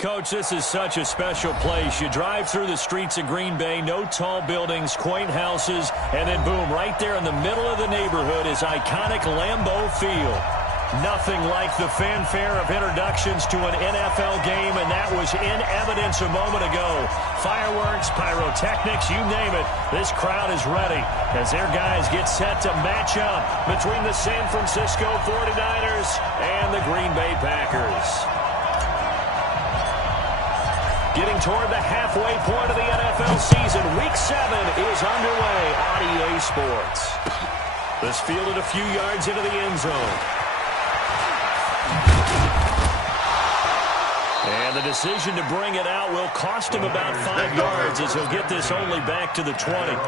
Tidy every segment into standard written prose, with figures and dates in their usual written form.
Coach, this is such a special place. You drive through the streets of Green Bay, no tall buildings, quaint houses, and then boom, right there in the middle of the neighborhood is iconic Lambeau Field. Nothing like the fanfare of introductions to an NFL game, and that was in evidence a moment ago. Fireworks, pyrotechnics, you name it. This crowd is ready as their guys get set to match up between the San Francisco 49ers and the Green Bay Packers. Getting toward the halfway point of the NFL season, Week 7 is underway on EA Sports. This fielded a few yards into the end zone. And the decision to bring it out will cost him about 5 yards as he'll get this only back to the 20.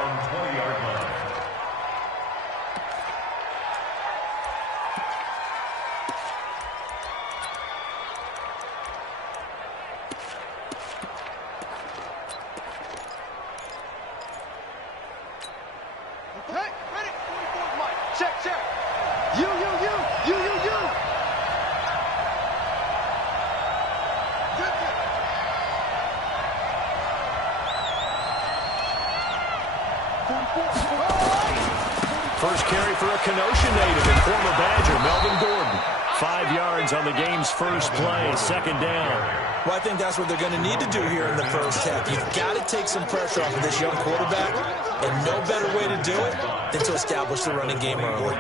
First carry for a Kenosha native and former Badger, Melvin Gordon. 5 yards on the game's first play, second down. Well, I think that's what they're going to need to do here in the first half. You've got to take some pressure off of this young quarterback, and no better way to do it than to establish the running game early.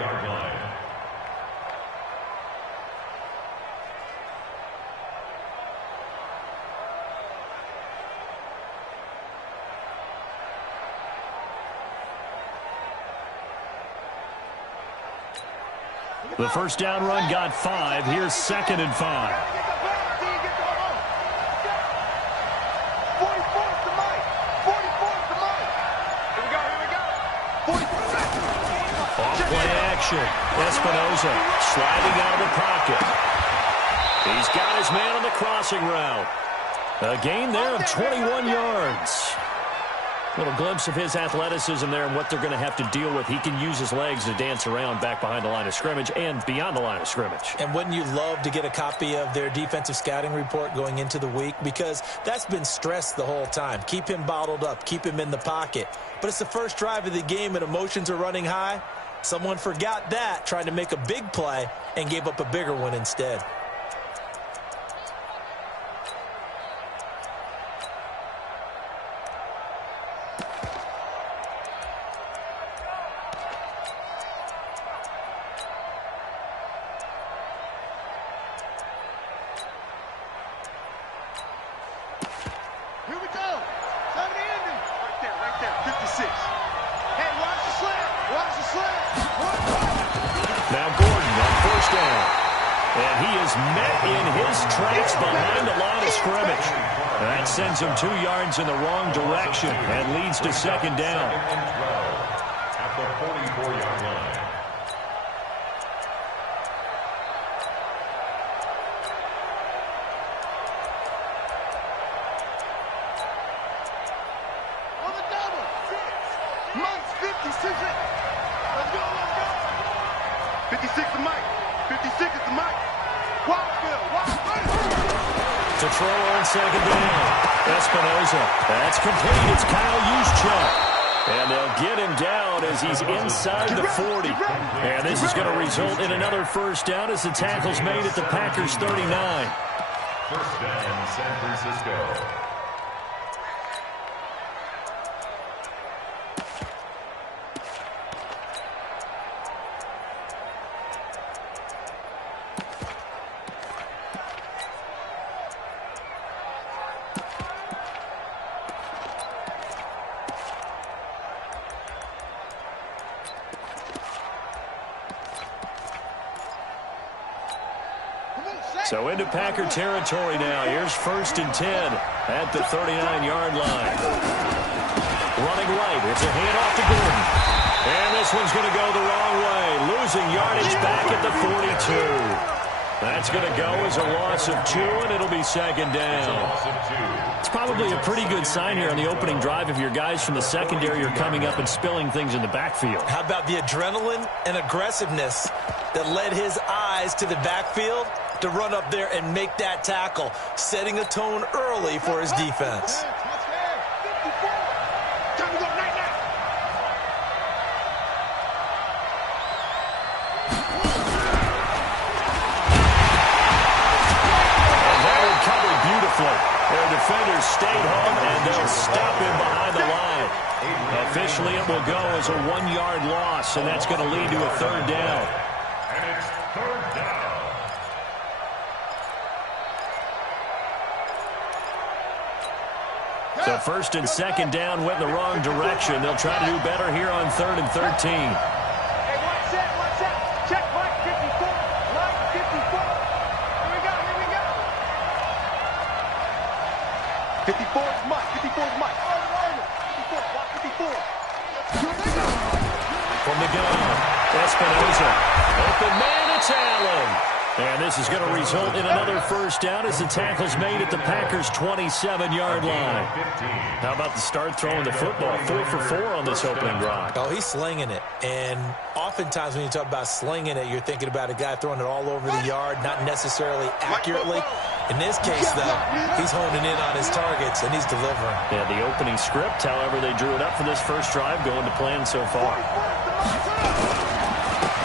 The first down run got 5. Here's 2nd and 5. Off-play action. Espinoza sliding out of the pocket. He's got his man on the crossing route. A gain there of 21 yards. Little glimpse of his athleticism there and what they're going to have to deal with. He can use his legs to dance around back behind the line of scrimmage and beyond the line of scrimmage. And wouldn't you love to get a copy of their defensive scouting report going into the week? Because that's been stressed the whole time. Keep him bottled up. Keep him in the pocket. But it's the first drive of the game and emotions are running high. Someone forgot that, trying to make a big play, and gave up a bigger one instead. Now Gordon on first down. And he is met in his tracks behind the line of scrimmage. That sends him 2 yards in the wrong direction and leads to second down. At the 44-yard line. On the double. Mike's 56. Let's go. 56 to Mike. 56 is to Mike. To throw on second down. Espinoza. That's complete. It's Kyle Juszczyk. And they'll get him down as he's inside the 40. And this is going to result in another first down as the tackle's made at the Packers' 39. First down, San Francisco. So into Packer territory now. Here's 1st and 10 at the 39-yard line. Running right. It's a handoff to Gordon. And this one's going to go the wrong way. Losing yardage back at the 42. That's going to go as a loss of 2, and it'll be second down. It's probably a pretty good sign here on the opening drive if your guys from the secondary are coming up and spilling things in the backfield. How about the adrenaline and aggressiveness that led his eyes to the backfield to run up there and make that tackle, setting a tone early for his defense. Their defenders stayed home, and they'll stop him behind the line. Officially, it will go as a 1-yard loss, and that's going to lead to a third down. And it's third down. So first and second down went in the wrong direction. They'll try to do better here on 3rd and 13. Hey, one set. Check Mike 54. Mike 54. Here we go. 54 is Mike. 54 is Mike. 54, block 54. From the gun, Espinoza. Open man, it's Allen. And this is going to result in another first down as the tackle's made at the Packers' 27-yard line. How about the start throwing the football? 4 for 4 on this opening drive. Oh, he's slinging it. And oftentimes when you talk about slinging it, you're thinking about a guy throwing it all over the yard, not necessarily accurately. In this case, though, he's honing in on his targets, and he's delivering. Yeah, the opening script, however, they drew it up for this first drive, going to plan so far.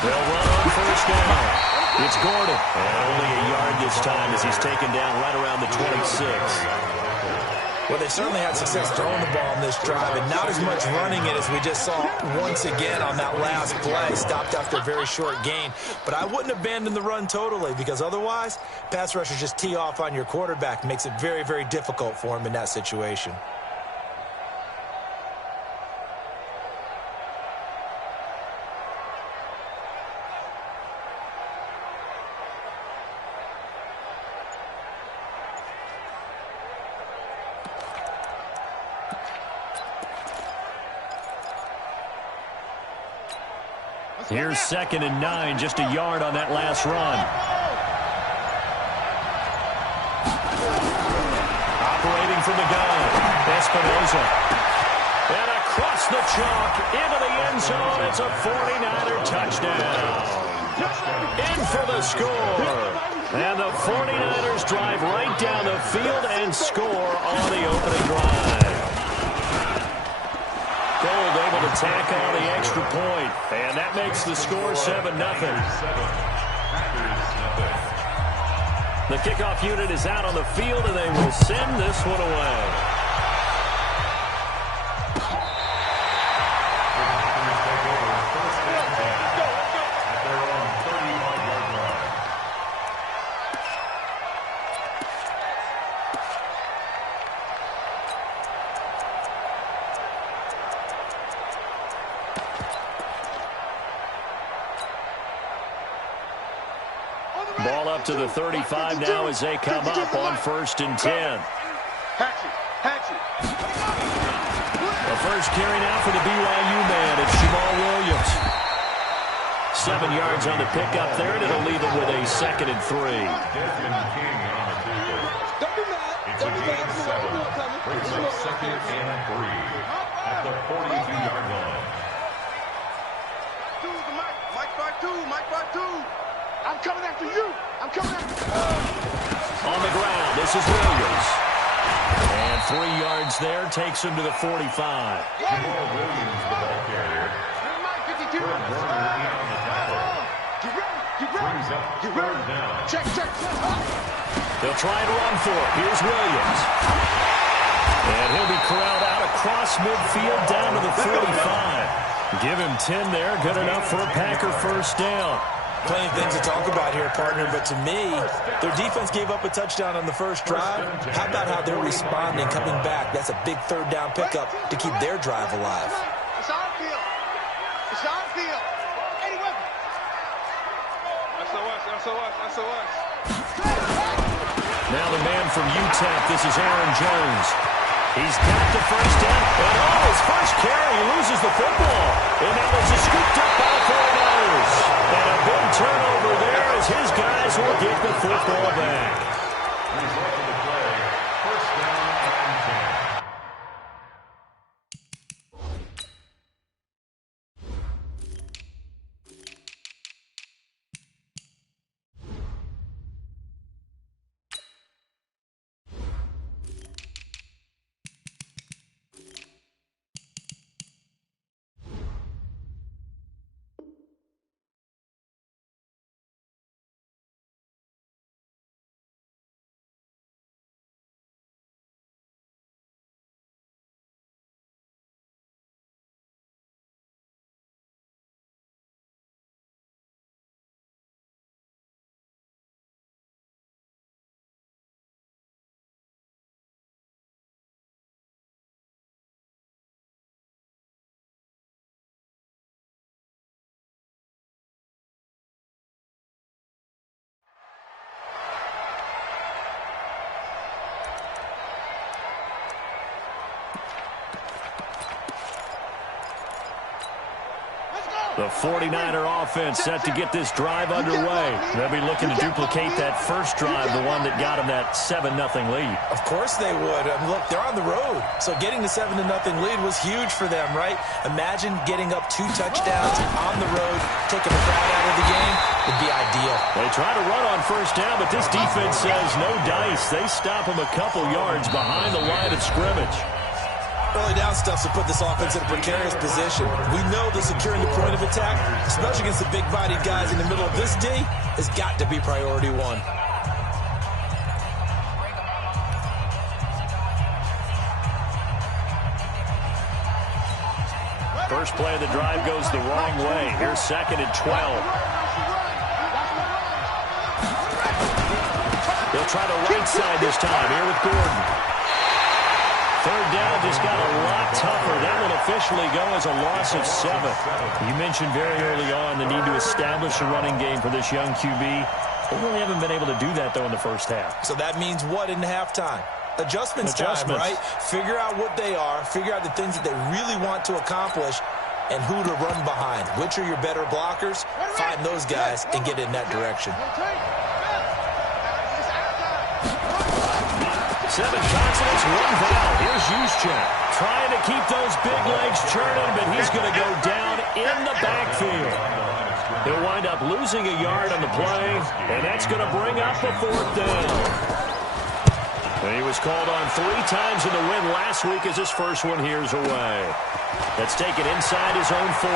They'll run on first down. It's Gordon, and only a yard this time as he's taken down right around the 26. Well, they certainly had success throwing the ball in this drive, and not as much running it as we just saw once again on that last play. Stopped after a very short gain. But I wouldn't abandon the run totally, because otherwise, pass rushers just tee off on your quarterback. Makes it very, very difficult for him in that situation. Here's 2nd and 9, just a yard on that last run. Operating from the gun, Espinoza. And across the chalk, into the end zone, it's a 49er touchdown. In for the score. And the 49ers drive right down the field and score on the opening drive. Gold able to tack on the extra point, and that makes the score 7-0. The kickoff unit is out on the field, and they will send this one away. Ball up to the 35 now as they come up on 1st and 10. The first carry now for the BYU man. It's Jamal Williams. 7 yards on the pickup there, and it'll leave them with a 2nd and 3. It's a gain of 7. Brings up 2nd and 3 at the 42-yard line. Mike 5-2. I'm coming after you. I'm coming after you. On the ground, this is Williams. And 3 yards there takes him to the 45. Jamal Williams, the ball carrier. Fred Warner in on the tackle. Brings up third down. Check. They'll try and run for it. Here's Williams. And he'll be corralled out across midfield down to the 45. Give him 10 there. Good enough for a Packer first down. Plenty of things to talk about here, partner, but to me, their defense gave up a touchdown on the first drive. How about how they're responding, coming back? That's a big third down pickup to keep their drive alive. It's on field. Anyway. SOS. Now the man from UTEP, this is Aaron Jones. He's got the first down, and his first carry, he loses the football. And now this is scooped up by the 49ers. And a big turnover there as his guys will get the football back. Result of the play, first down and 10. The 49er offense set to get this drive underway. They'll be looking to duplicate that first drive, the one that got them that 7-0 lead. Of course they would. Look, they're on the road, so getting the 7-0 lead was huge for them, right? Imagine getting up 2 touchdowns on the road, taking the crowd out of the game would be ideal. They try to run on first down, but this defense says no dice. They stop them a couple yards behind the line of scrimmage. Early down stuff to put this offense in a precarious position. We know that securing the point of attack, especially against the big-bodied guys in the middle of this D, has got to be priority one. First play of the drive goes the wrong way. Here's 2nd and 12. They'll try the right side this time here with Gordon. Third down just got a lot tougher. That will officially go as a loss of 7. You mentioned very early on the need to establish a running game for this young QB. They really haven't been able to do that, though, in the first half. So that means what in halftime? Adjustments time, right? Figure out what they are, figure out the things that they really want to accomplish, and who to run behind. Which are your better blockers? Find those guys and get in that direction. 7 consonants, 1 vowel. Here's Juszczyk trying to keep those big legs churning, but he's going to go down in the backfield. He'll wind up losing a yard on the play, and that's going to bring up a 4th down. And he was called on 3 times in the win last week as his first one here's away. That's taken inside his own 40.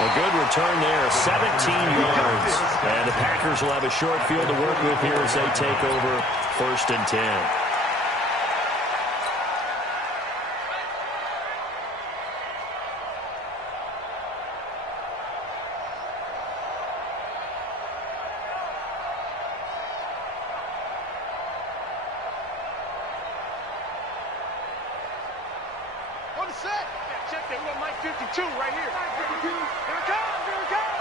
A good return there, 17 yards. And the Packers will have a short field to work with here as they take over 1st and 10. On the set. Check that. We got Mike 52 right here. Mike 52. Here it comes. Here it comes.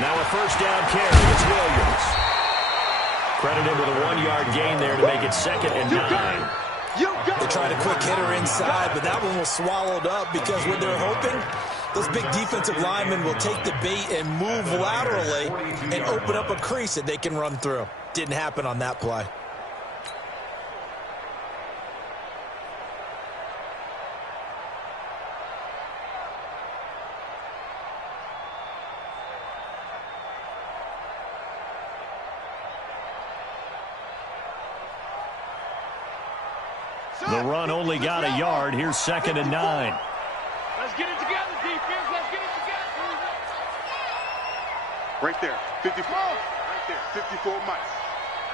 Now a first down carry. It's Williams. Credited with a 1-yard gain there to make it 2nd and 9. They tried a quick hitter inside, but that one was swallowed up because when they're hoping, those big defensive linemen will take the bait and move laterally and open up a crease that they can run through. Didn't happen on that play. The run only got a yard. Here's 2nd and 9. Let's get it together, defense. Let's get it together. Right there. 54. Right there. 54 Mike.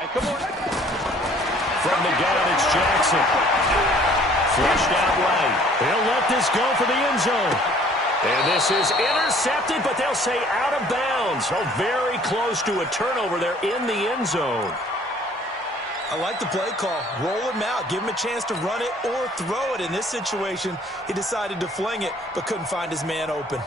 And come on. From the gun, it's Jackson. Flushed out right. They'll let this go for the end zone. And this is intercepted, but they'll say out of bounds. So very close to a turnover there in the end zone. I like the play call. Roll him out. Give him a chance to run it or throw it. In this situation, he decided to fling it, but couldn't find his man open.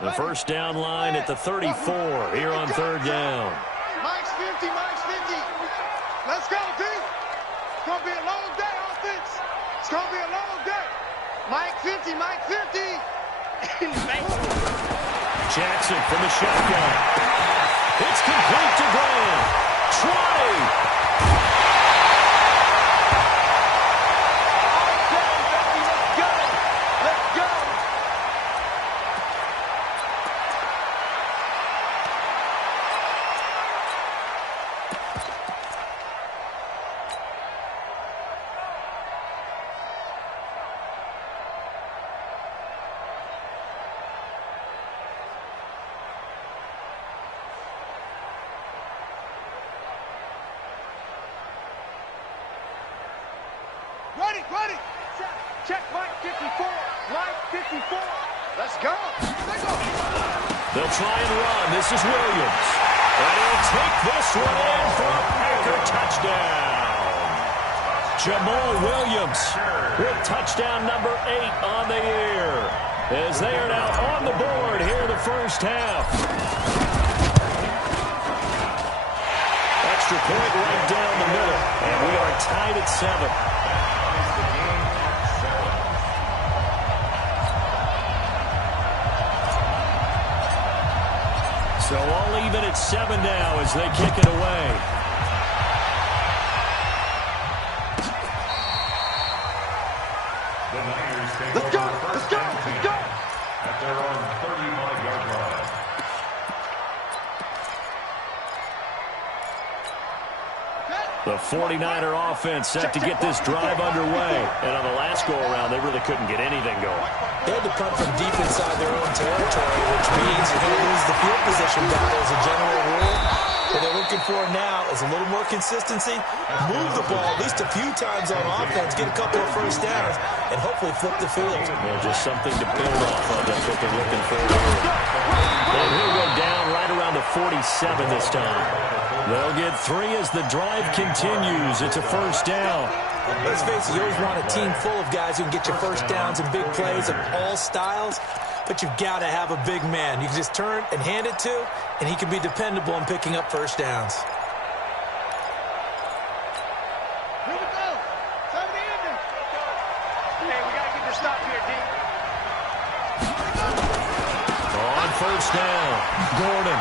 The first down line at the 34 here on 3rd down. 50, Mike's 50. Let's go, D. It's going to be a long day, offense. It's going to be a long day. Mike 50, Mike 50. Jackson from the shotgun. It's complete to Graham. 20. Ready, ready. Check Mike 54. Mike 54. Let's go. Let's go. They'll try and run. This is Williams. And he'll take this one in for a Packer touchdown. Jamal Williams with touchdown number 8 on the year, as they are now on the board here in the first half. Extra point right down the middle, and we are tied at 7. So all even at 7 now as they kick it away. The Niners take Let's go, over let's first go, and 10 let's go. at their own 35-yard line. The 49er offense set to get this drive underway. And on the last go-around, they really couldn't get anything going. They had to punt from deep inside their own territory, which means you're going to lose the field position battle as a general rule. What they're looking for now is a little more consistency, move the ball at least a few times on offense, get a couple of first downs, and hopefully flip the field. Well, just something to build off of. That's what they're looking for here. And he'll go down right around the 47 this time. They'll get 3 as the drive continues. It's a first down. Let's face it, you always want a team full of guys who can get you first downs and big plays of all styles, but you've got to have a big man. You can just turn and hand it to, and he can be dependable in picking up first downs. Here we go. Some of the ending. Hey, we got to get this stop here, D. On first down, Gordon.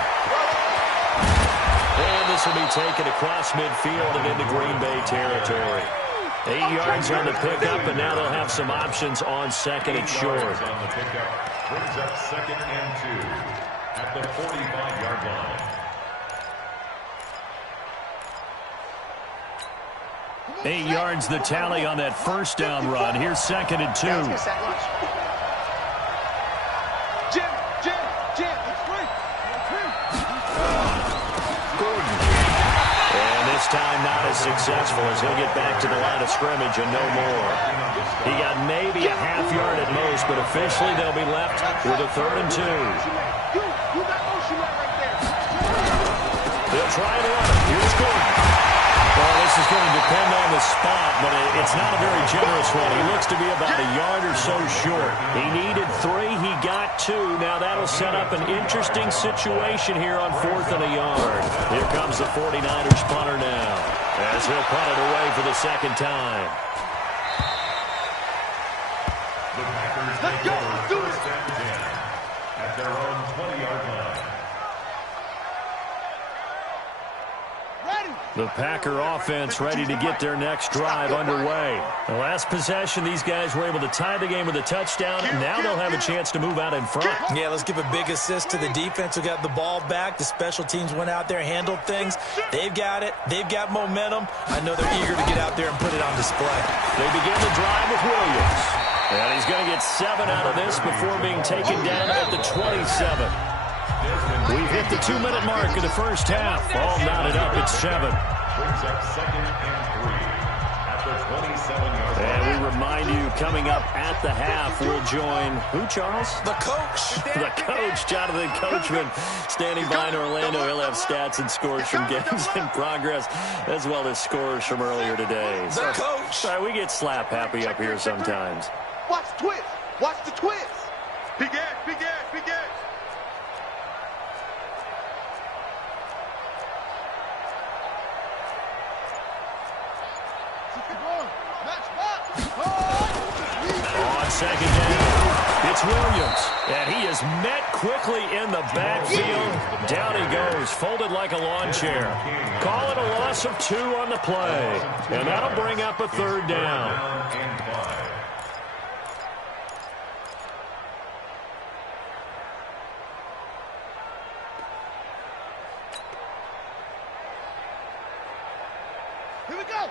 And this will be taken across midfield and into Green Bay territory. 8 yards on the pickup, and now they'll have some options on second and short. On the pickup brings up 2nd and 2 at the 45-yard line. 8 yards the tally on that first down run. Here's 2nd and 2. Jim, it's free. Gordon. And this time not as successful as he'll get back to the line of scrimmage and no more. He got maybe a half yard at most, but officially they'll be left with a 3rd and 2. You got motion right there. They'll try and run it. Here's Gordon. Well, this is going to depend on the spot, but it's not a very generous one. He looks to be about a yard or so short. He needed 3. He got 2. Now that'll set up an interesting situation here on 4th and a yard. Here comes the 49ers punter now, as he'll punt it away for the 2nd time. The Packers take over first and 10 at their own 20-yard line. The Packer offense ready to get their next drive underway. The last possession, these guys were able to tie the game with a touchdown, and now they'll have a chance to move out in front. Yeah, let's give a big assist to the defense who got the ball back. The special teams went out there, handled things. They've got it. They've got momentum. I know they're eager to get out there and put it on display. They begin the drive with Williams. And he's going to get 7 out of this before being taken down at the 27. We've hit the 2-minute mark in the first half. All knotted up at 7. Brings up 2nd and 3 at the 27-yard line. And we remind you, coming up at the half, we'll join who, Charles? The coach. The coach, Jonathan Coachman, standing by in Orlando. He'll have stats and scores from games in progress, as well as scores from earlier today. The coach. Sorry, we get slap happy up here sometimes. Watch the twist. Watch the twist. Big ass, big ass, big ass. second down. It's Williams, and he is met quickly in the backfield. Down he goes, folded like a lawn chair. Call it a loss of 2 on the play, and that'll bring up a third down.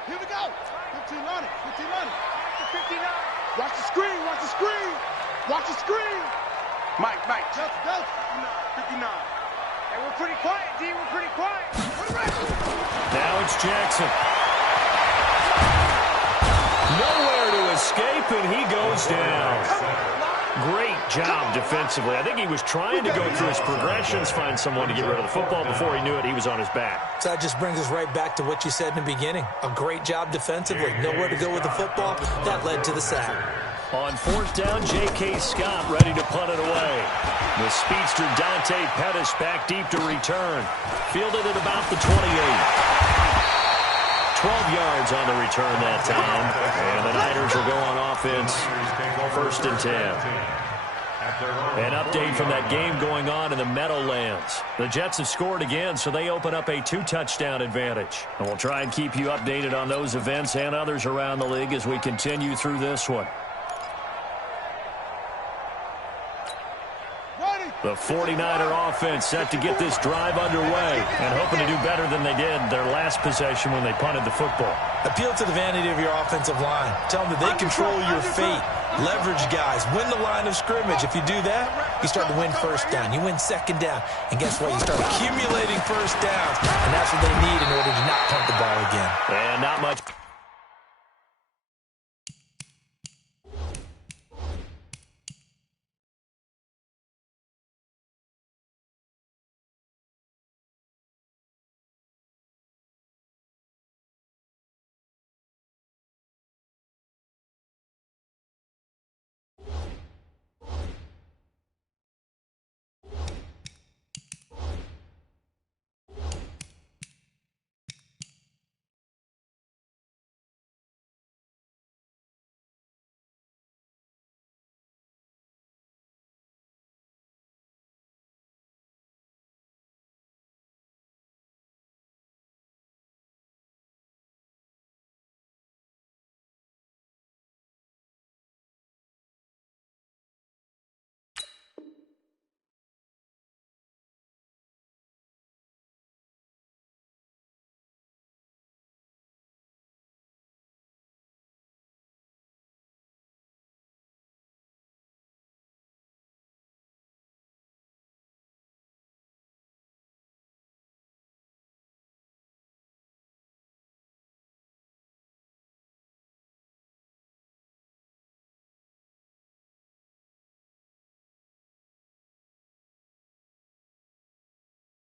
Here we go. 15 on it. 59. Watch the screen. Watch the screen. Mike. Just 59. And we're pretty quiet, D. We're pretty quiet. Now it's Jackson. Nowhere to escape, and he goes down. Great job defensively. I think he was trying to go through his progressions, find someone to get rid of the football. Before he knew it, he was on his back. So that just brings us right back to what you said in the beginning. A great job defensively. Nowhere to go with the football. That led to the sack. On 4th down, J.K. Scott ready to punt it away. The speedster Dante Pettis back deep to return. Fielded at about the 28. 12 yards on the return that time. And the Niners will go on offense. 1st and 10. An update from that game going on in the Meadowlands. The Jets have scored again, so they open up a 2-touchdown advantage. And we'll try and keep you updated on those events and others around the league as we continue through this one. The 49er offense set to get this drive underway and hoping to do better than they did their last possession when they punted the football. Appeal to the vanity of your offensive line. Tell them that they control your fate. Leverage guys. Win the line of scrimmage. If you do that, you start to win 1st down. You win 2nd down. And guess what? You start accumulating 1st downs. And that's what they need in order to not punt the ball again. And not much.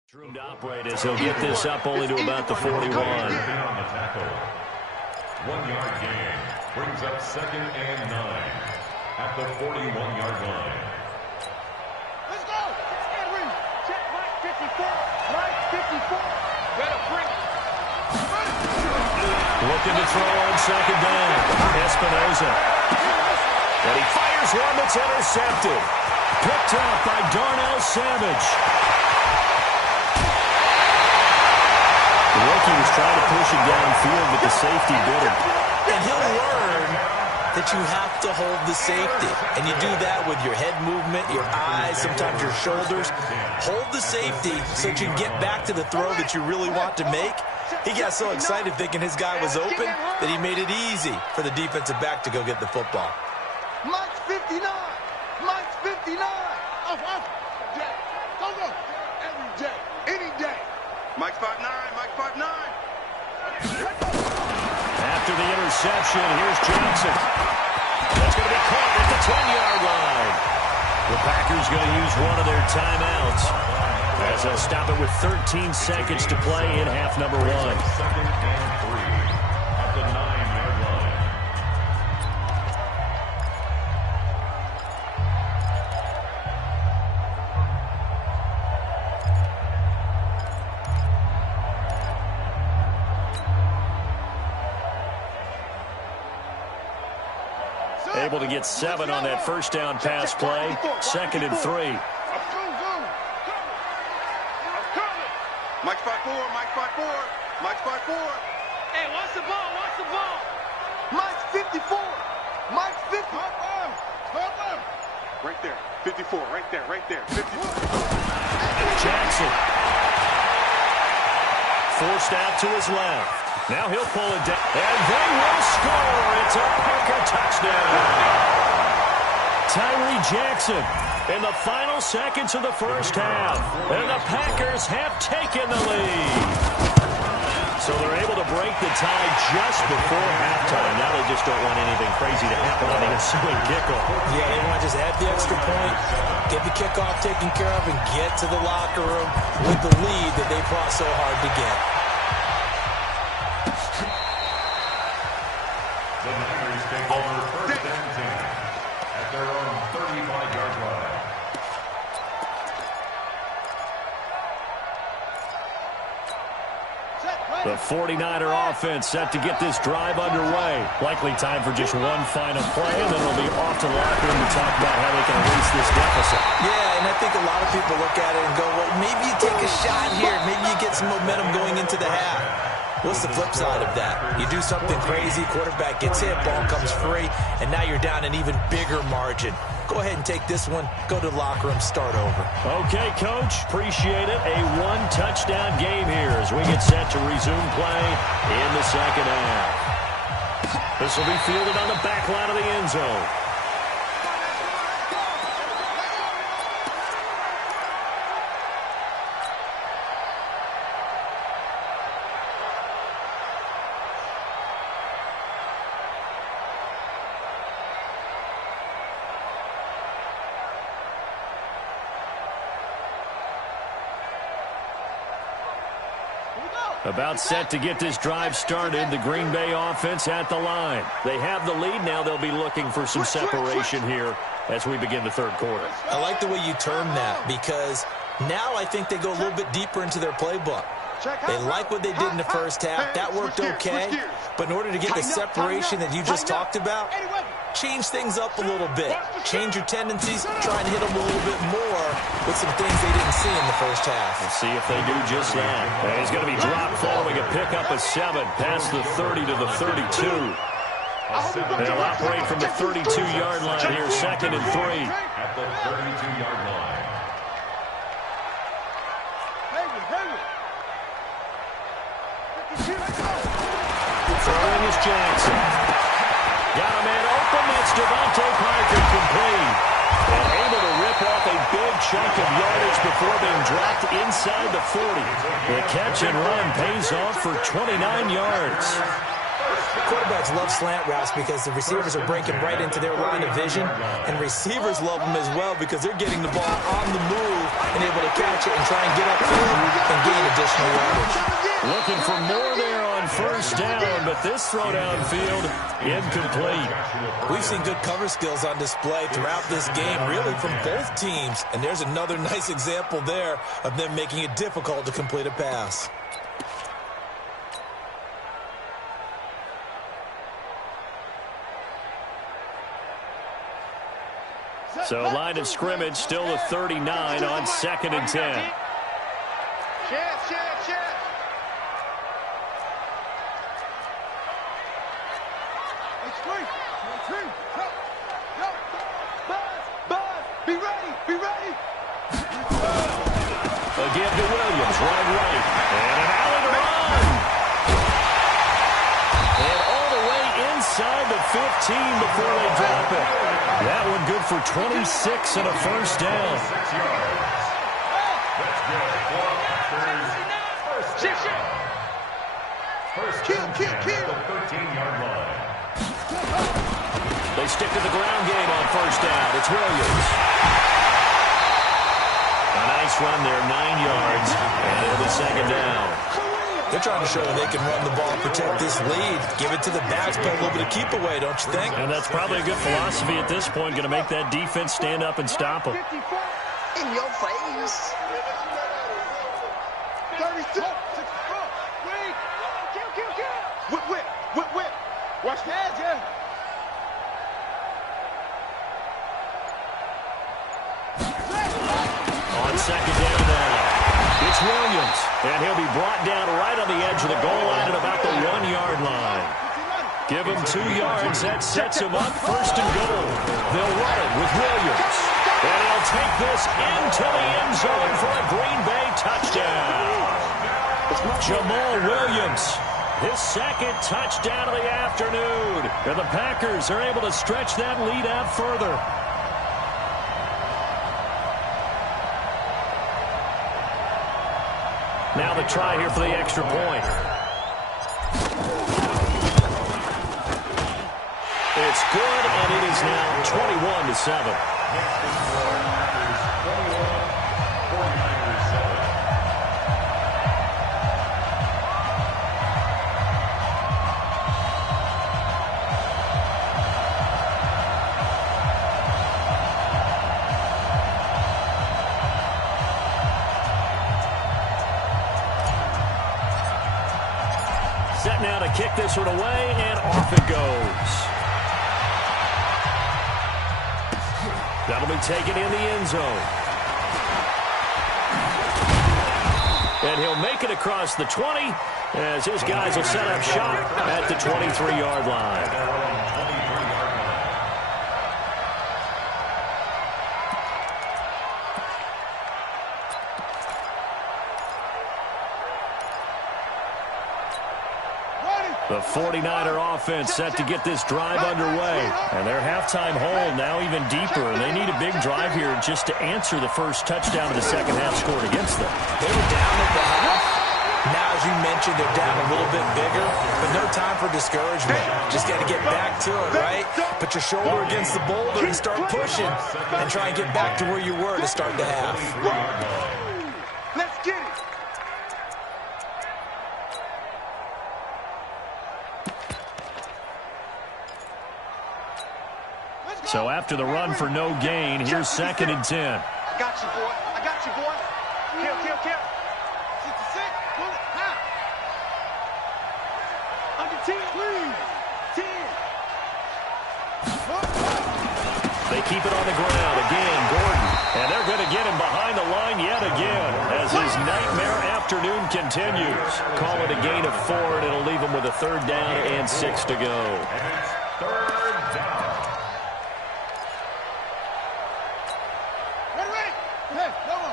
Room to operate as he'll get this up only to about the 41. 1-yard gain brings up 2nd and 9 at the 41-yard line. Let's go. Check Mike 54. Mike 54. Better bring it. Looking to throw on 2nd down. Espinoza. And he fires one that's intercepted. Picked up by Darnell Savage. The rookie was trying to push it downfield, but the safety bit him. And he'll learn that you have to hold the safety. And you do that with your head movement, your eyes, sometimes your shoulders. Hold the safety so that you can get back to the throw that you really want to make. He got so excited thinking his guy was open that he made it easy for the defensive back to go get the football. Mike's 59. Mike's 59. Off. Jack. Go. Every day. Any day. Mike's 5'9". Mike's 5'9". After the interception, here's Johnson. That's going to be caught at the 10-yard line. The Packers going to use one of their timeouts as they'll stop it with 13 seconds to play in half number 1. 2nd and 3 at the 9-yard line. Able to get 7 on that first down pass play. 2nd and 3. Mike 5-4, Mike 5-4, Mike 5-4. Hey, watch the ball, watch the ball. Mike 54, Mike 50. Right there, 54, right there, 54. Jackson. Forced out to his left. Now he'll pull it down. And they will score. It's a Packer touchdown. Tyree Jackson in the final seconds of the first half. And the Packers have taken the lead. So they're able to break the tie just before halftime. Now they just don't want anything crazy to happen on the ensuing kickoff. Yeah, they want to just add the extra point, get the kickoff taken care of, and get to the locker room with the lead that they fought so hard to get. The Niners take over 1st and 10 at their own 35-yard line. The 49er offense set to get this drive underway. Likely time for just one final play, and then they'll be off to the locker room to talk about how they can erase this deficit. Yeah, and I think a lot of people look at it and go, well, maybe you take a shot here. Maybe you get some momentum going into the half. What's the flip side of that? You do something crazy, quarterback gets hit, ball comes free, and now you're down an even bigger margin. Go ahead and take this one, go to the locker room, start over. Okay, Coach, appreciate it. A one-touchdown game here as we get set to resume play in the second half. This will be fielded on the back line of the end zone. About set to get this drive started. The Green Bay offense at the line. They have the lead. Now they'll be looking for some separation here as we begin the third quarter. I like the way you term that because now I think they go a little bit deeper into their playbook. They like what they did in the first half. That worked okay. But in order to get the separation that you just talked about, change things up a little bit. Change your tendencies. Try and hit them a little bit more with some things they didn't see in the first half. Let's see if they do just that. And he's going to be dropped following a pickup of 7 past the 30 to the 32. They'll operate from the 32-yard line here, 2nd and 3. At the 32-yard line. Throwing is Jackson. Got a man open. That's Devontae Parker complete. And able to rip off a big chunk of yardage before being dropped inside the 40. The catch and run pays off for 29 yards. Quarterbacks love slant routes because the receivers are breaking right into their line of vision, and receivers love them as well because they're getting the ball on the move and able to catch it and try and get upfield and gain additional yardage. Looking for more there on first down, but this throw downfield incomplete. We've seen good cover skills on display throughout this game, really from both teams, and there's another nice example there of them making it difficult to complete a pass. So line of scrimmage still the 39 on 2nd and 10. Chance. Be ready. A give to Williams, right. And an alley to run. And all the way inside the 15 before they drop it. That one good for 26 and a first down. 6 yards. That's good for Packers. First down. First down at the 13-yard line. They stick to the ground game on first down. It's Williams. A nice run there, 9 yards, and it'll be second down. They're trying to show they can run the ball, protect this lead, give it to the backs, play a little bit of keep away, don't you think? And that's probably a good philosophy at this point, going to make that defense stand up and stop them. In your face. 32. Whip. Watch the edge, yeah. It's Williams. And he'll be brought down right on the edge of the goal line at about the 1-yard line. Give him 2 yards. That sets him up first and goal. They'll run it with Williams. And he'll take this into the end zone for a Green Bay touchdown. Jamal Williams, his second touchdown of the afternoon. And the Packers are able to stretch that lead out further. Now the try here for the extra point. It's good, and it is now 21-7. Set now to kick this one away, and off it goes. That'll be taken in the end zone. And he'll make it across the 20 as his guys will set up shop at the 23-yard line. The 49er offense set to get this drive underway. And their halftime hole now even deeper. And they need a big drive here just to answer the first touchdown of the second half scored against them. They were down at the half. Now, as you mentioned, they're down a little bit bigger. But no time for discouragement. Just got to get back to it, right? Put your shoulder against the boulder and start pushing. And try and get back to where you were to start the half. Let's get it. So after the run for no gain, here's 2nd and 10. I got you, boy. I got you, boy. Kill, kill, kill. 66. Pull it. High. Under 10. Please. 10. They keep it on the ground. Again, Gordon. And they're going to get him behind the line yet again as his nightmare afternoon continues. Call it a gain of 4, and it'll leave him with a 3rd down and 6 to go. Third down. Hey, no one.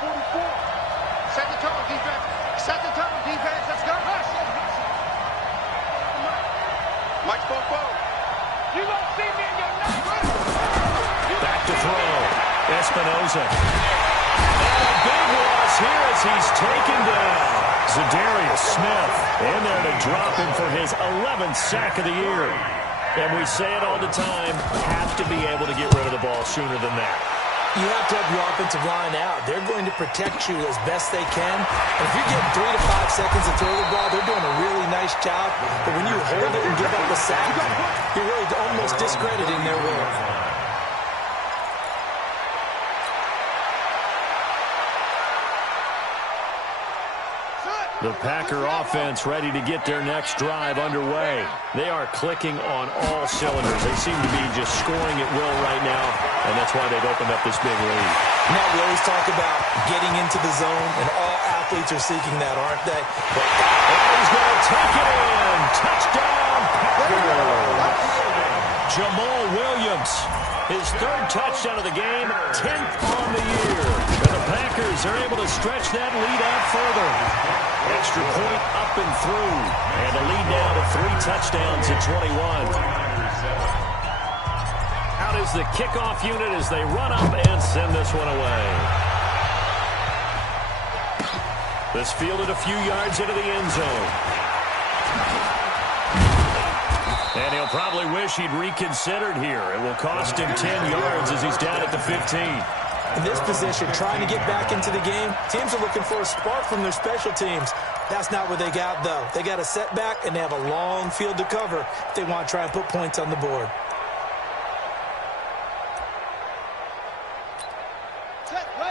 44. Second time, defense. Second time, defense. Let's go. Mike Bobo. You don't see me in your night. Back to throw. Espinoza. And a big loss here as he's taken down. Zadarius Smith in there to drop him for his 11th sack of the year. And we say it all the time, have to be able to get rid of the ball sooner than that. You have to help your offensive line out. They're going to protect you as best they can. And if you're getting 3 to 5 seconds to throw the ball, they're doing a really nice job. But when you hold it and give up a sack, you're really almost discrediting their work. The Packer offense ready to get their next drive underway. They are clicking on all cylinders. They seem to be just scoring at will right now, and that's why they've opened up this big lead. Now, we always talk about getting into the zone, and all athletes are seeking that, aren't they? But he's going to take it in. Touchdown, Packers. Jamal Williams, his 3rd touchdown of the game, 10th on the year. And the Packers are able to stretch that lead out further. Extra point up and through. And the lead now to 3 touchdowns at 21. Out is the kickoff unit as they run up and send this one away. This fielded a few yards into the end zone. And he'll probably wish he'd reconsidered here. It will cost him 10 yards as he's down at the 15. In this position, trying to get back into the game, teams are looking for a spark from their special teams. That's not what they got, though. They got a setback, and they have a long field to cover if they want to try and put points on the board.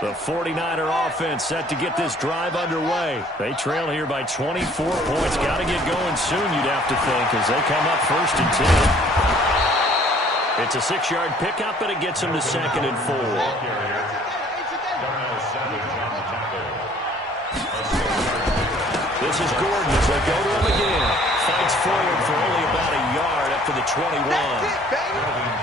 The 49er offense set to get this drive underway. They trail here by 24 points. Got to get going soon, you'd have to think, as they come up 1st and 10. It's a 6-yard pickup, and it gets them to 2nd and 4. This is Gordon as they go to him again. Fights forward for only about a yard up to the 21.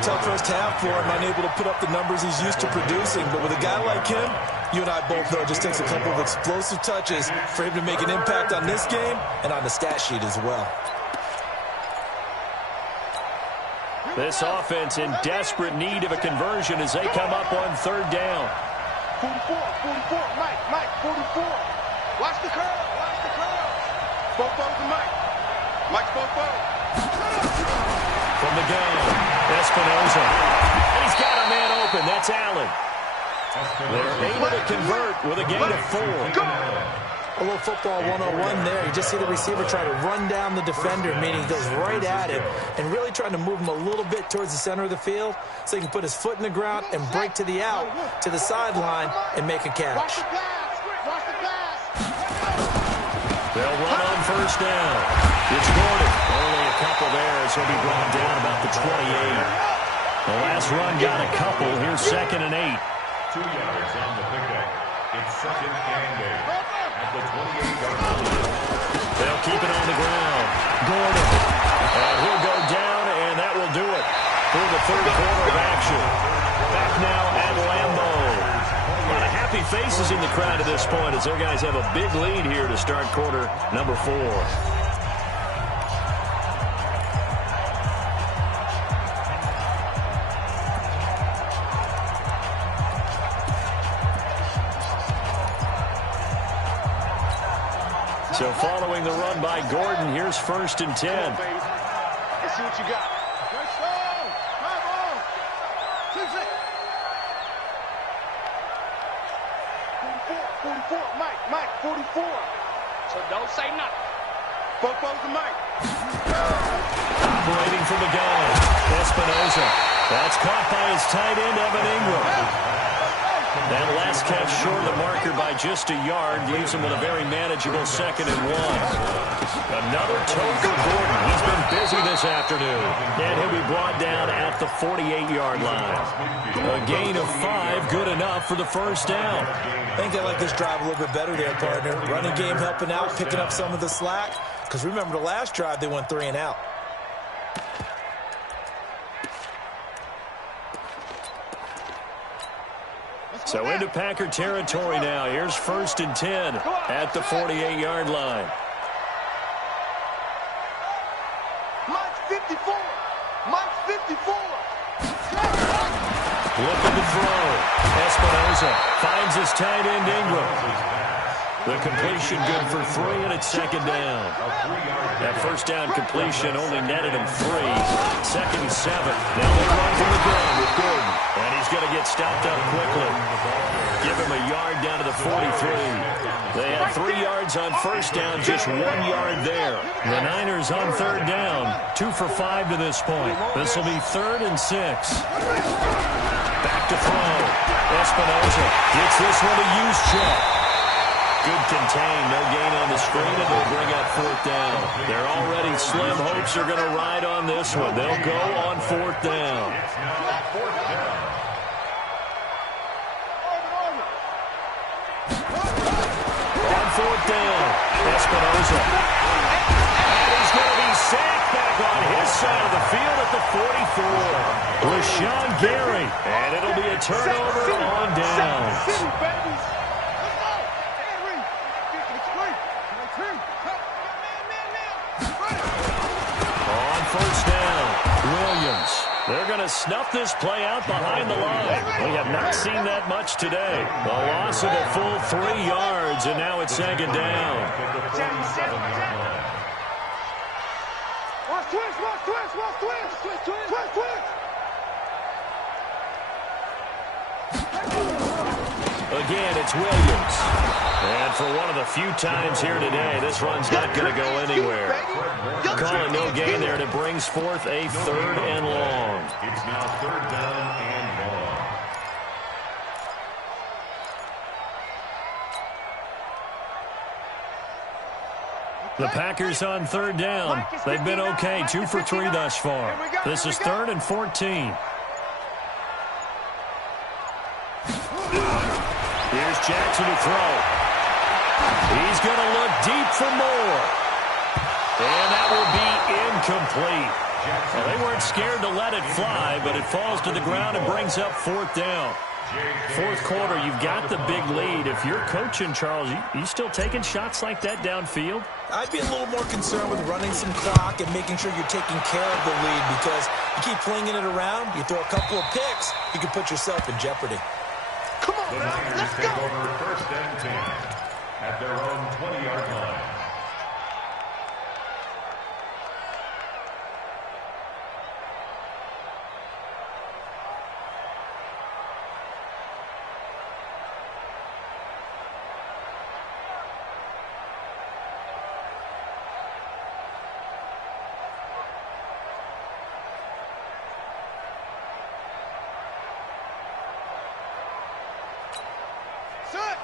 Tough first half for him, unable to put up the numbers he's used to producing. But with a guy like him, you and I both know it just takes a couple of explosive touches for him to make an impact on this game and on the stat sheet as well. This offense in desperate need of a conversion as they come up on third down. 44, Mike, 44. Watch the curl, watch the curl. Bobo to Mike. Mike Bobo. From the gun, Espinoza. And he's got a man open. That's Allen. They're able to convert with a gain of 4. A little football 101 there. You just see the receiver try to run down the defender, meaning he goes right at him and really trying to move him a little bit towards the center of the field so he can put his foot in the ground and break to the out, to the sideline, and make a catch. They'll run on first down. It's Gordon. Only a couple there as he'll be brought down about the 28. The last run got a couple. Here's 2nd and 8. 2 yards on the pickup. It's 2nd and 8 at the 28-yard line. They'll keep it on the ground. Gordon. And he'll go down, and that will do it for the third quarter of action. Back now at Lambeau. A lot of happy faces in the crowd at this point as their guys have a big lead here to start quarter number 4. So following the run by Gordon, here's 1st and 10. Let's see what you got. Let's go. Come on. 44, Mike, 44. So don't say nothing. Bobo's the Mike. Operating from the gun, Espinoza. That's caught by his tight end, Evan Ingram. That last catch short of the marker by just a yard leaves him with a very manageable 2nd and 1. Another toe for Gordon. He's been busy this afternoon. And he'll be brought down at the 48-yard line. A gain of 5, good enough for the first down. I think I like this drive a little bit better there, partner. Running game helping out, picking up some of the slack. Because remember the last drive, they went 3 and out. So into Packer territory now. Here's 1st and 10 at the 48-yard line. Mike 54. Mike 54. Looking to throw. Espinoza finds his tight end Ingram. The completion good for 3, and it's 2nd down. That first down completion only netted him 3. 2nd and 7. Now they run from the ground with Gordon. And he's going to get stopped up quickly. Give him a yard down to the 43. They had 3 yards on first down, just 1 yard there. The Niners on third down, 2 for 5 to this point. This will be 3rd and 6. Back to throw. Espinoza gets this one to use check. Good contain, no gain on the screen, and they'll bring up 4th down. They're already slim hopes are going to ride on this one. They'll go on 4th down. On 4th down, Espinoza. And he's going to be sacked back on his side of the field at the 44. Rashawn Gary, and it'll be a turnover on downs. Williams. They're going to snuff this play out behind the line. We have not seen that much today. A loss of a full 3 yards, and now it's 2nd down. Watch twist. Again, it's Williams. And for one of the few times here today, this run's not going to go anywhere. Calling no gain there, and it brings forth a 3rd and long. It's now 3rd down and long. The Packers on 3rd down. They've been okay, 2 for 3 thus far. This is 3rd and 14. Here's Jackson to throw. He's going to look deep for more. And that will be incomplete. Well, they weren't scared to let it fly, but it falls to the ground and brings up 4th down. Fourth quarter, you've got the big lead. If you're coaching, Charles, you still taking shots like that downfield? I'd be a little more concerned with running some clock and making sure you're taking care of the lead, because you keep flinging it around, you throw a couple of picks, you can put yourself in jeopardy. Come on, The man. Niners Let's take go. over 1st and 10 at their own 20-yard line.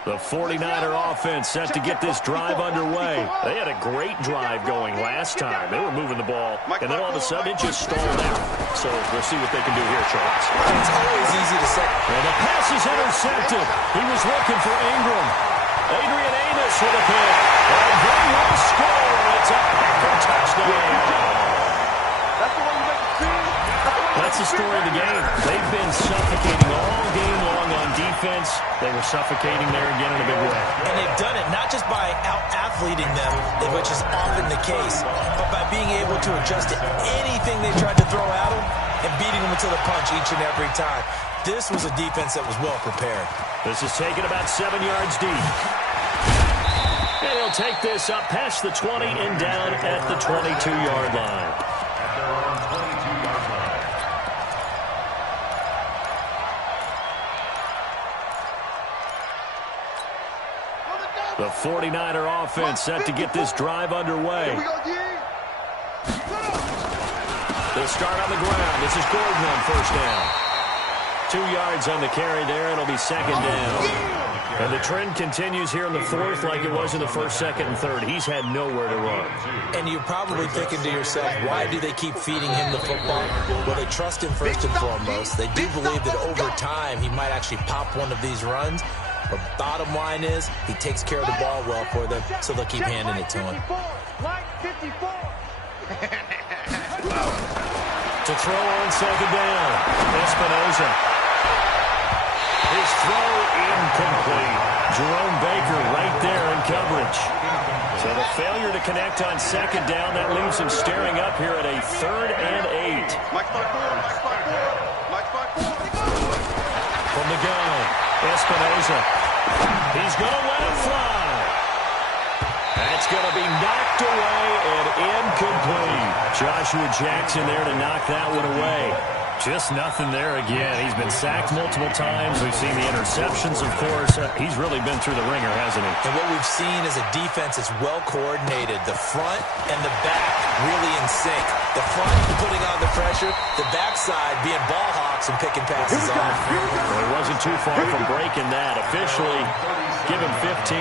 The 49er offense set to get this drive underway. They had a great drive going last time. They were moving the ball, and then all of a sudden it just stalled out. So we'll see what they can do here, Charles. It's always easy to say. And the pass is intercepted. He was looking for Ingram. Adrian Amos with a pick. And they will score. It's a Packer touchdown. That's the way you make it feel. That's the story of the game. They've been suffocating all game long on defense. They were suffocating there again in a big way. And they've done it not just by out-athleting them, which is often the case, but by being able to adjust to anything they tried to throw at them and beating them to the punch each and every time. This was a defense that was well prepared. This is taken about 7 yards deep. And he'll take this up past the 20 and down at the 22-yard line. At their own 22-yard line. The 49er offense set to get this drive underway. Here we go, G. They'll start on the ground. This is Gordon on 1st down. 2 yards on the carry there. It'll be 2nd down. And the trend continues here in the 4th like it was in the 1st, 2nd, and 3rd. He's had nowhere to run. And you're probably thinking to yourself, why do they keep feeding him the football? Well, they trust him first and foremost. They do believe that over time he might actually pop one of these runs. But bottom line is, he takes care of the ball well for them, so they'll keep handing it to him. Line 54. To throw on 2nd down, Espinoza. His throw incomplete. Jerome Baker right there in coverage. So the failure to connect on 2nd down, that leaves him staring up here at a 3rd and 8. From the gun, Espinoza. He's going to let it fly. That's going to be knocked away and incomplete. Joshua Jackson there to knock that one away. Just nothing there again. He's been sacked multiple times. We've seen the interceptions, of course. He's really been through the ringer, hasn't he? And what we've seen is a defense that's well coordinated. The front and the back really in sync. The front putting on the pressure, the backside being ball hawks and picking passes off. Well, he wasn't too far from breaking that. Officially, give him 15.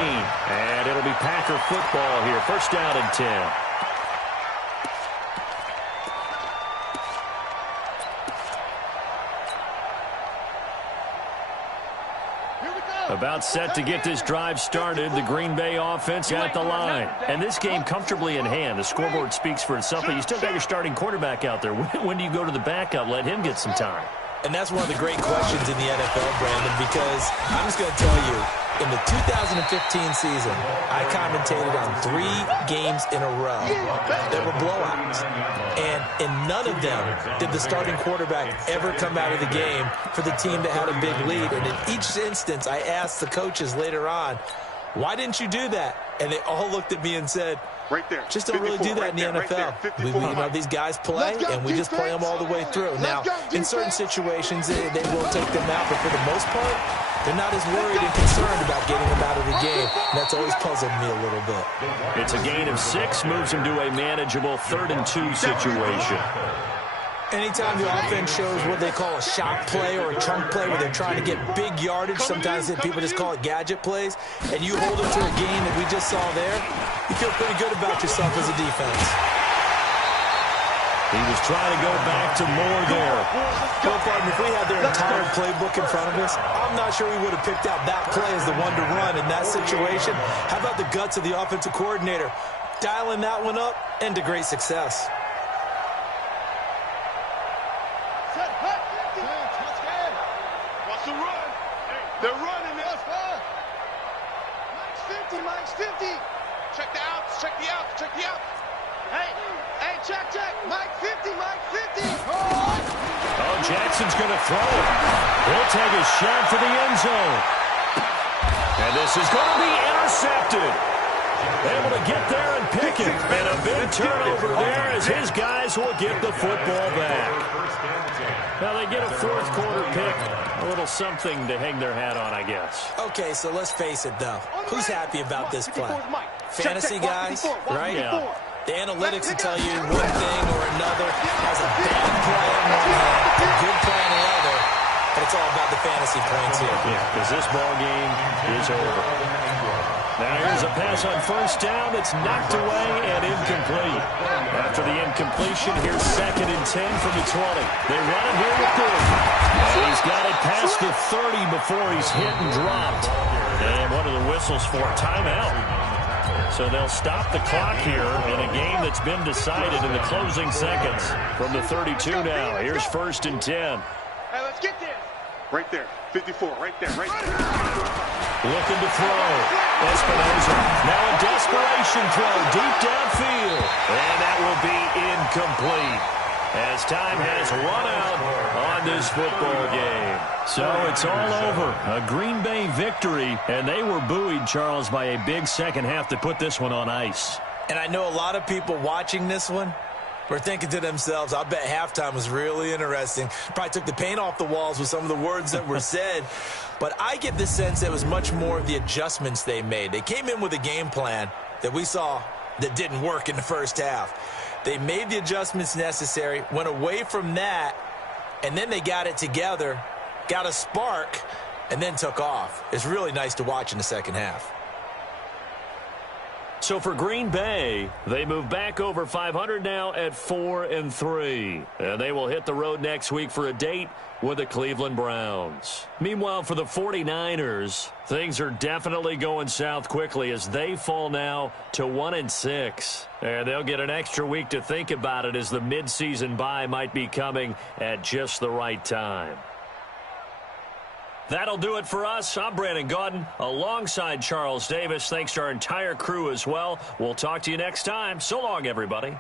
And it'll be Packer football here. 1st down and 10. About set to get this drive started, the Green Bay offense at the line. And this game comfortably in hand. The scoreboard speaks for itself, but you still got your starting quarterback out there. When do you go to the backup? Let him get some time. And that's one of the great questions in the NFL, Brandon, because I'm just going to tell you, in the 2015 season, I commentated on 3 games in a row that were blowouts. And in none of them did the starting quarterback ever come out of the game for the team that had a big lead. And in each instance, I asked the coaches later on, why didn't you do that? And they all looked at me and said, right there. just don't really do that in the NFL. You know, these guys play, and we just play them all the way through. Now, in certain situations, they will take them out, but for the most part, they're not as worried and concerned about getting them out of the game. And that's always puzzled me a little bit. It's a gain of 6, moves him to a manageable 3rd and 2 situation. Anytime the offense shows what they call a shot play or a trunk play where they're trying to get big yardage, sometimes people just call it gadget plays, and you hold them to a game that we just saw there, you feel pretty good about yourself as a defense. He was trying to go back to more there. Well, Barton, if we had their entire playbook in front of us, I'm not sure we would have picked out that play as the one to run in that situation. How about the guts of the offensive coordinator? Dialing that one up into great success. Watch the run. They're running this. Mike's 50. Check the outs. Check the outs. Check the outs. Hey, check. Mike 50. Oh, Jackson's going to throw it. He'll take a shot for the end zone. And this is going to be intercepted. Able to get there and pick it. And a big turnover there as his guys will get the football back. Now they get a fourth quarter pick. A little something to hang their hat on, I guess. Okay, so let's face it, though. Who's happy about this play? Fantasy guys, right? Yeah. The analytics will tell you one thing or another. Has a bad play on one hand, a good play on the other. But it's all about the fantasy points here. Yeah, because this ball game is over. Now here's a pass on first down. It's knocked away and incomplete. After the incompletion, here's 2nd and 10 from the 20. They run it here with Gordon. And he's got it past the 30 before he's hit and dropped. And one of the whistles for a timeout. So they'll stop the clock here in a game that's been decided in the closing seconds. From the 32 now, here's 1st and 10. Hey, let's get this. Right there. 54. Right there. Looking to throw. Espinoza. Now a desperation throw deep downfield. And that will be incomplete as time has run out on this football game. So it's all over. A Green Bay victory, and they were buoyed, Charles, by a big second half to put this one on ice. And I know a lot of people watching this one were thinking to themselves, I bet halftime was really interesting. Probably took the paint off the walls with some of the words that were said. But I get the sense it was much more of the adjustments they made. They came in with a game plan that we saw that didn't work in the first half. They made the adjustments necessary, went away from that, and then they got it together, got a spark, and then took off. It's really nice to watch in the second half. So for Green Bay, they move back over 500 now at 4-3. And they will hit the road next week for a date with the Cleveland Browns. Meanwhile, for the 49ers, things are definitely going south quickly as they fall now to 1-6. And they'll get an extra week to think about it as the midseason bye might be coming at just the right time. That'll do it for us. I'm Brandon Gaudin alongside Charles Davis. Thanks to our entire crew as well. We'll talk to you next time. So long, everybody.